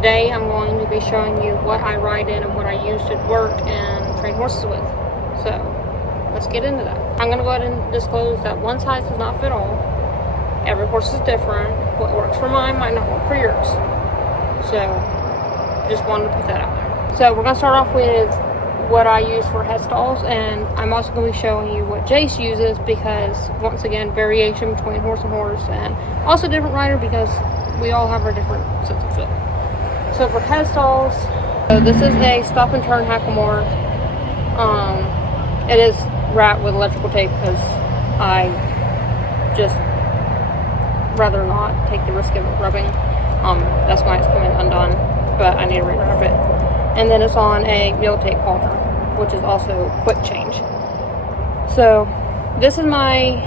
Today I'm going to be showing you what I ride in and what I use to work and train horses with. So let's get into that. I'm going to go ahead and disclose that one size does not fit all. Every horse is different. What works for mine might not work for yours. So just wanted to put that out there. So we're going to start off with what I use for head stalls, and I'm also going to be showing you what Jace uses because, once again, variation between horse and horse, and also different rider because we all have our different sense of feel. So for head stalls, so this is a stop and turn hackamore. It is wrapped with electrical tape because I just rather not take the risk of it rubbing. That's why it's coming undone, but I need to rewrap it. And then it's on a mule tape halter, which is also quick change. So this is my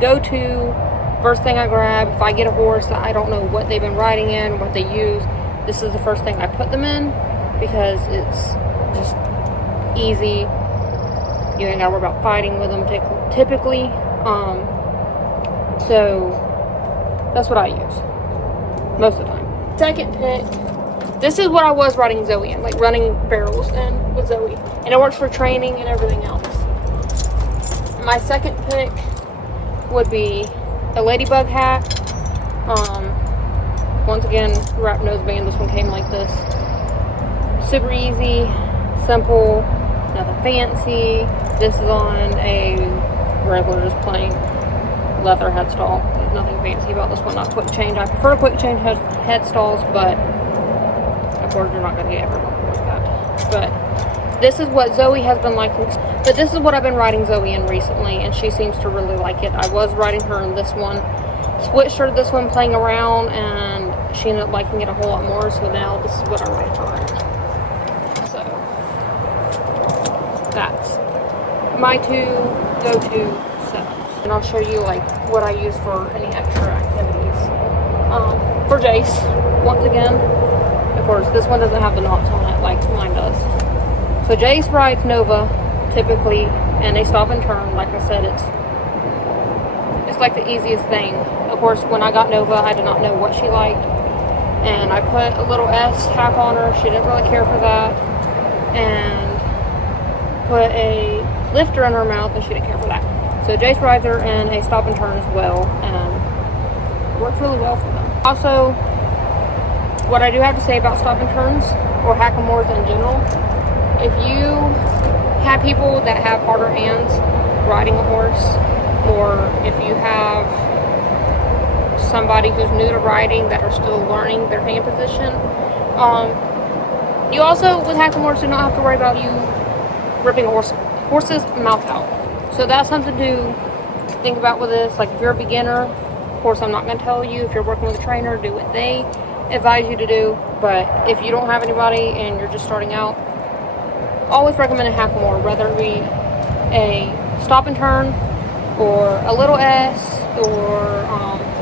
go-to first thing I grab. If I get a horse that I don't know what they've been riding in, what they use, this is the first thing I put them in because it's just easy. You ain't gotta worry about fighting with them typically. So that's what I use most of the time. Second pick, this is what I was riding Zoe in, like running barrels in with Zoe, and it works for training and everything else. My second pick would be a ladybug hat. Once again, wrap noseband. This one came like this. Super easy, simple, nothing fancy. This is on a regular, just plain leather head stall. There's nothing fancy about this one. Not quick change. I prefer quick change head stalls, but of course you're not going to get everyone like that. But this is what Zoe has been liking. But this is what I've been riding Zoe in recently, and she seems to really like it. I was riding her in this one, switched her to this one playing around, and she ended up liking it a whole lot more. So now this is what I ride her in. So that's my two go-to setups, and I'll show you like what I use for any extra activities. For Jace, once again, of course, this one doesn't have the knots on it like mine does. So Jace rides Nova typically, and they stop and turn. Like I said, it's like the easiest thing. Of course, when I got Nova, I did not know what she liked, and I put a little S cap on her. She didn't really care for that, and put a lifter in her mouth, and she didn't care for that. So Jace rides her in a stop and turn as well, and it works really well for them. Also, what I do have to say about stop and turns, or hackamores in general, if you have people that have harder hands riding a horse, or if you have somebody who's new to riding that are still learning their hand position, you also, with hackamores, do not have to worry about you ripping a horse's mouth out. So that's something to think about with this. Like if you're a beginner, of course I'm not going to tell you. If you're working with a trainer, do what they advise you to do. But if you don't have anybody and you're just starting out, always recommend a hackamore, whether it be a stop and turn or a little S, or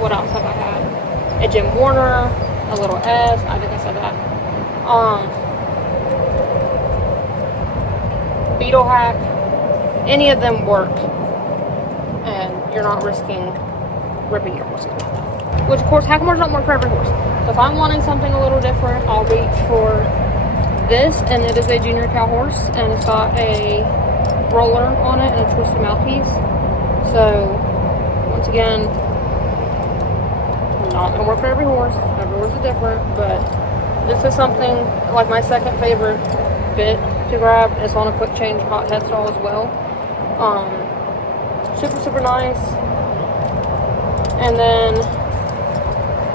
what else have I had? A Jim Warner, a little S. I think I said that. Beetle hack. Any of them work, and you're not risking ripping your horse's mouth out. Which, of course, hackamores don't work for every horse. So if I'm wanting something a little different, I'll reach for this, and it is a junior cow horse, and it's got a roller on it and a twisted mouthpiece. So once again, not gonna work for every horse. Every horse is different, but this is something like my second favorite bit to grab. It's on a quick change hot head stall as well. Super nice. And then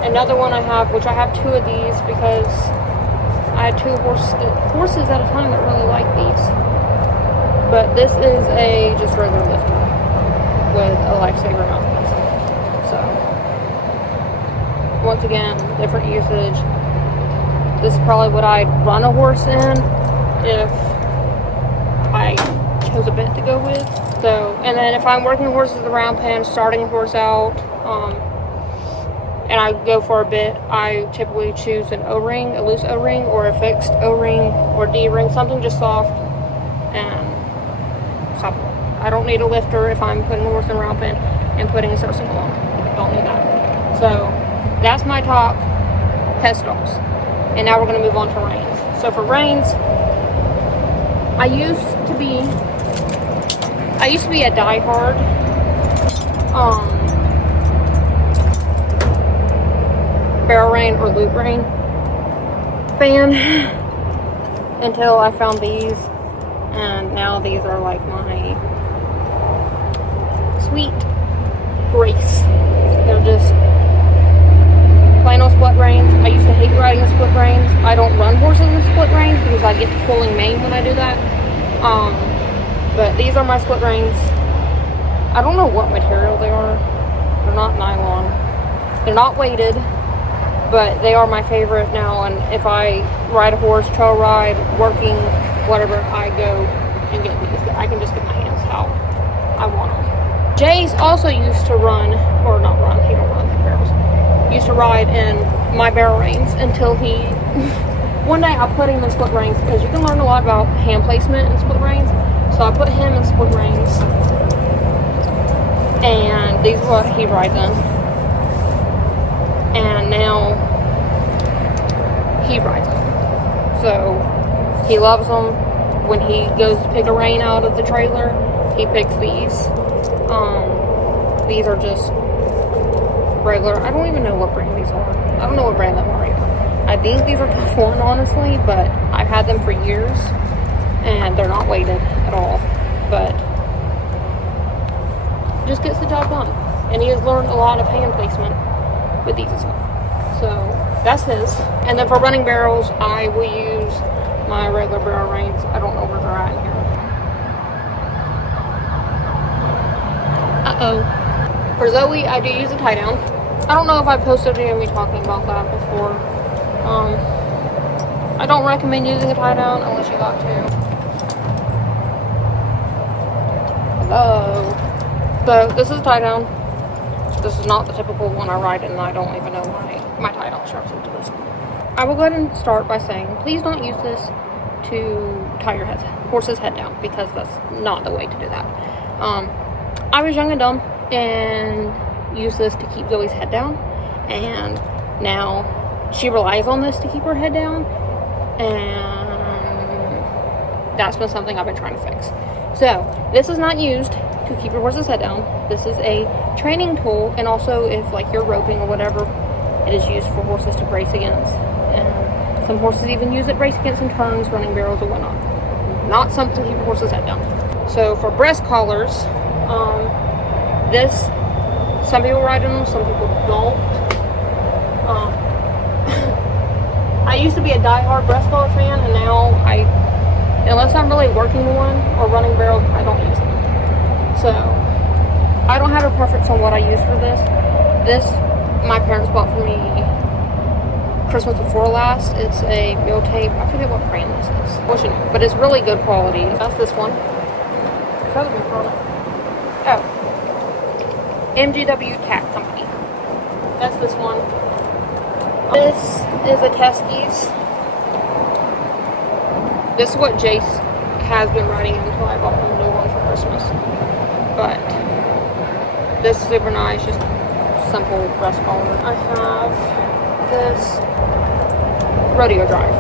another one I have, which I have two of these because I had two horses at a time that really like these. But this is a just regular lifter with a lifesaver mouthpiece. So once again, different usage. This is probably what I'd run a horse in if I chose a bit to go with. So, and then if I'm working horses in the round pen, starting a horse out, and I go for a bit, I typically choose an O-ring, a loose O-ring, or a fixed O-ring, or D-ring, something just soft, and supple. I don't need a lifter if I'm putting a horse in a round pen and putting a surcingle on it. Don't need that. So, that's my top head stalls. And now we're going to move on to reins. So for reins, I used to be a diehard barrel rein or loop rein fan until I found these, and now these are like my sweet grace. They're just plain old split reins. I used to hate riding the split reins. I don't run horses in split reins because I get to pulling mane when I do that. But these are my split reins. I don't know what material they are. They're not nylon. They're not weighted, but they are my favorite now. And if I ride a horse, trail ride, working, whatever, I go and get these. I can just get my hands how I want them. Jay's also used to run, or not run, he don't run barrels. Used to ride in my barrel reins until he, one day I put him in split reins because you can learn a lot about hand placement in split reins. So I put him in split reins, and these are what he rides in. And now he rides them. So he loves them. When he goes to pick a rein out of the trailer, he picks these. These are just regular. I don't even know what brand these are. I don't know what brand them are either. I think these are Tough One, honestly, but I've had them for years, and they're not weighted at all. But just gets the job done. And he has learned a lot of hand placement with these as well. So that's his. And then for running barrels, I will use my regular barrel reins. I don't know where they're at in here. For Zoe, I do use a tie down. I don't know if I posted any of me talking about that before. I don't recommend using a tie down unless you got to. Hello. So this is a tie down. This is not the typical one I ride in, and I don't even know why my tie down straps into this one. I will go ahead and start by saying, please don't use this to tie your horse's head down, because that's not the way to do that. I was young and dumb and used this to keep Zoe's head down, and now she relies on this to keep her head down, and that's been something I've been trying to fix. So this is not used to keep your horse's head down. This is a training tool, and also if like you're roping or whatever, it is used for horses to brace against, and some horses even use it brace against in turns, running barrels or whatnot. Not something to keep your horse's head down. So for breast collars, this, some people ride in them, some people don't. I used to be a diehard breast collar fan, and now unless I'm really working one or running barrels, I don't use them. So I don't have a preference on what I use for this. This, my parents bought for me Christmas before last. It's a mule tape. I forget what brand this is. But it's really good quality. That's this one. Oh. MGW Tack Company. That's this one. This is a Teskey's. This is what Jace has been riding until I bought him a new one for Christmas. But this is super nice, just simple breast collar. I have this Rodeo Drive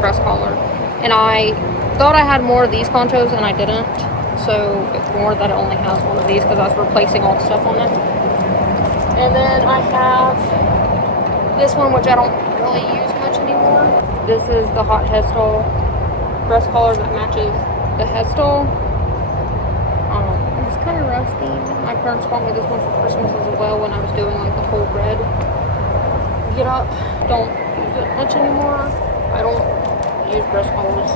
breast collar. And I thought I had more of these ponchos, and I didn't. So it's more that it only has one of these because I was replacing all the stuff on it. And then I have this one, which I don't really use much anymore. This is the Hot Headstall breast collar that matches the Headstall. It's kind of rusty. My parents bought me this one for Christmas as well when I was doing like the whole red get up. Don't use it much anymore. I don't use breast collars,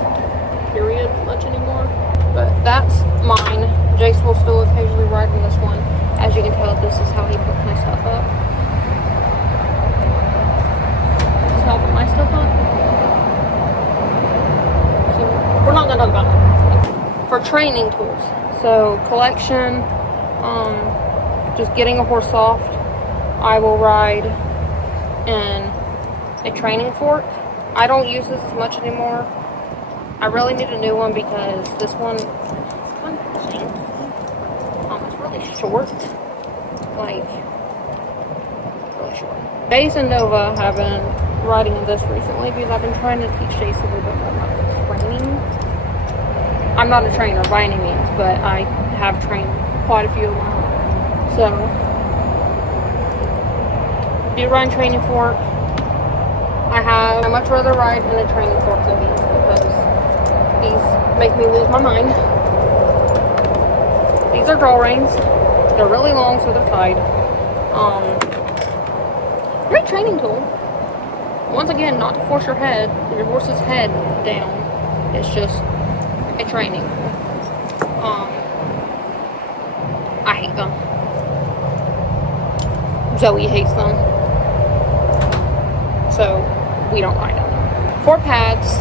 period, much anymore. But that's mine. Jace will still occasionally ride in this one. As you can tell, this is how he puts my stuff up. This is how I put my stuff up. So we're not gonna talk about that. For training tools, so collection, just getting a horse soft, I will ride in a training fork. I don't use this as much anymore. I really need a new one because this one is kind of janky. It's really short, like really short. Jace and Nova have been riding in this recently because I've been trying to teach Jace a little bit more about training. I'm not a trainer by any means, but I have trained quite a few of them. So, do run training fork. I much rather ride in a training fork than these because these make me lose my mind. These are draw reins. They're really long, so they're tied. Great training tool. Once again, not to force your horse's head down. It's just a training. I hate them. Zoe hates them. So, we don't ride them. For pads,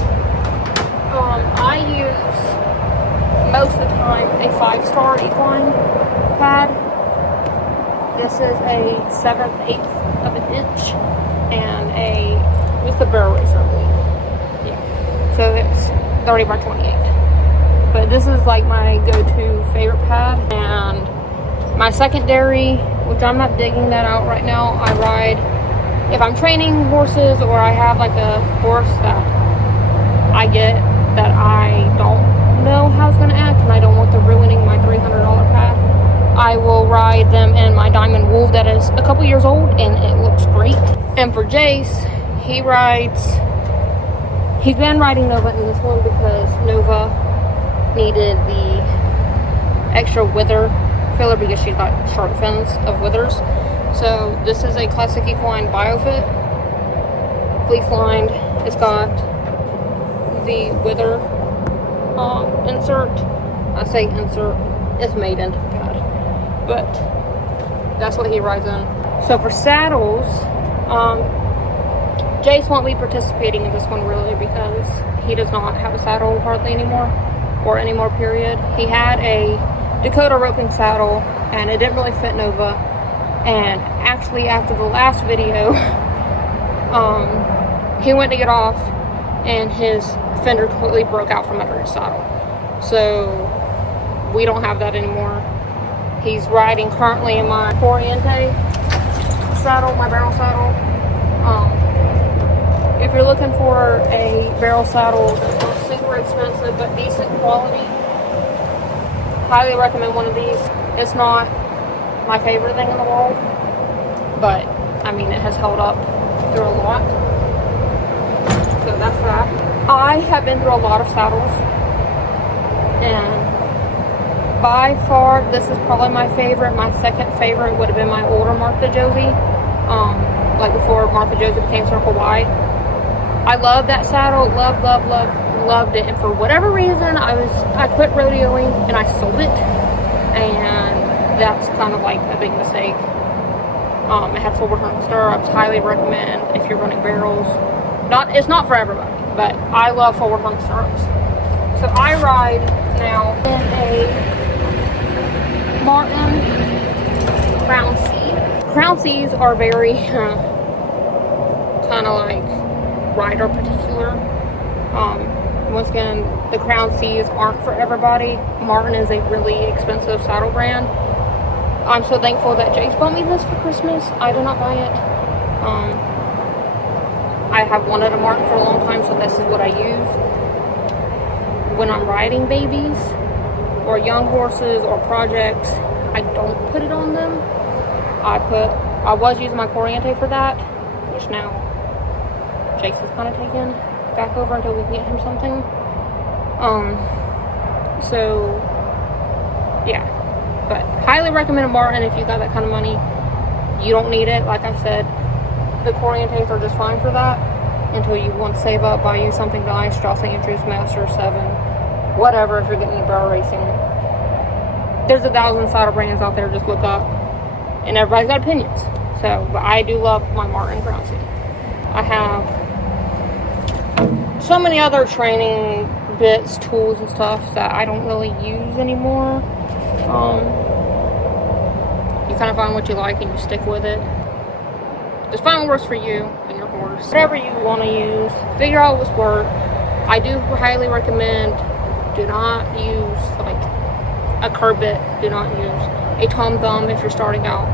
I use, most of the time, a 5-star equine pad. This is a 1/7 of an inch and with the barrel racer, I believe. Yeah. So it's 30 by 28. But this is like my go-to favorite pad. And my secondary, which I'm not digging that out right now, I ride, if I'm training horses or I have like a horse that I get that I don't know how it's going to act and I don't want to ruining my $300 pad, I will ride them in my Diamond Wool that is a couple years old and it looks great. And for Jace, he's been riding Nova in this one because Nova needed the extra wither filler because she's got sharp fins of withers. So this is a classic equine biofit, fleece lined. It's got the wither insert. I say insert, it's made into the pad, but that's what he rides in. So for saddles, Jace won't be participating in this one really because he does not have a saddle hardly anymore, or anymore period. He had a Dakota roping saddle and it didn't really fit Nova. And actually after the last video, he went to get off and his fender completely broke out from under his saddle. So we don't have that anymore. He's riding currently in my Corriente saddle, my barrel saddle. If you're looking for a barrel saddle that's not super expensive but decent quality, highly recommend one of these. It's not my favorite thing in the world, but I mean it has held up through a lot. So that's that. I have been through a lot of saddles, and by far this is probably my favorite. My second favorite would have been my older Martha Josie, like before Martha Josie became Circle Y. I love that saddle, loved it, and for whatever reason I quit rodeoing and I sold it, and that's kind of like a big mistake. It had forward hung stirrups. Highly recommend if you're running barrels. It's not for everybody, but I love forward hung stirrups. So I ride now in a Martin Crown C. Crown C's are very kind of like rider particular. Once again, the Crown C's aren't for everybody. Martin is a really expensive saddle brand. I'm so thankful that Jace bought me this for Christmas. I did not buy it. I have wanted a Martin for a long time, so this is what I use when I'm riding babies or young horses or projects. I don't put it on them. I was using my Corriente for that, which now Jace is kind of taken back over until we can get him something. So yeah, but highly recommend a Martin if you got that kind of money. You don't need it, like I said. The Corrientes are just fine for that until you want to save up, buy you something nice, Jocelyn Andrews Master 7, whatever, if you're getting into barrel racing. There's 1,000 saddle brands out there, just look up, and everybody's got opinions. So, but I do love my Martin Crown C. I have so many other training bits, tools, and stuff that I don't really use anymore. You kind of find what you like and you stick with it. Just find what works for you and your horse. Whatever you want to use, figure out what's work. I do highly recommend, do not use like a curb bit. Do not use a Tom Thumb if you're starting out.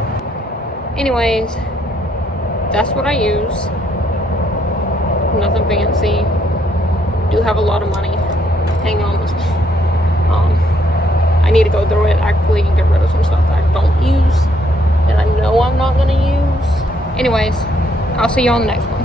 Anyways, that's what I use. fancy. Do have a lot of money hanging on this one. I need to go through it actually and get rid of some stuff that I don't use and I know I'm not gonna use. Anyways, I'll see you on the next one.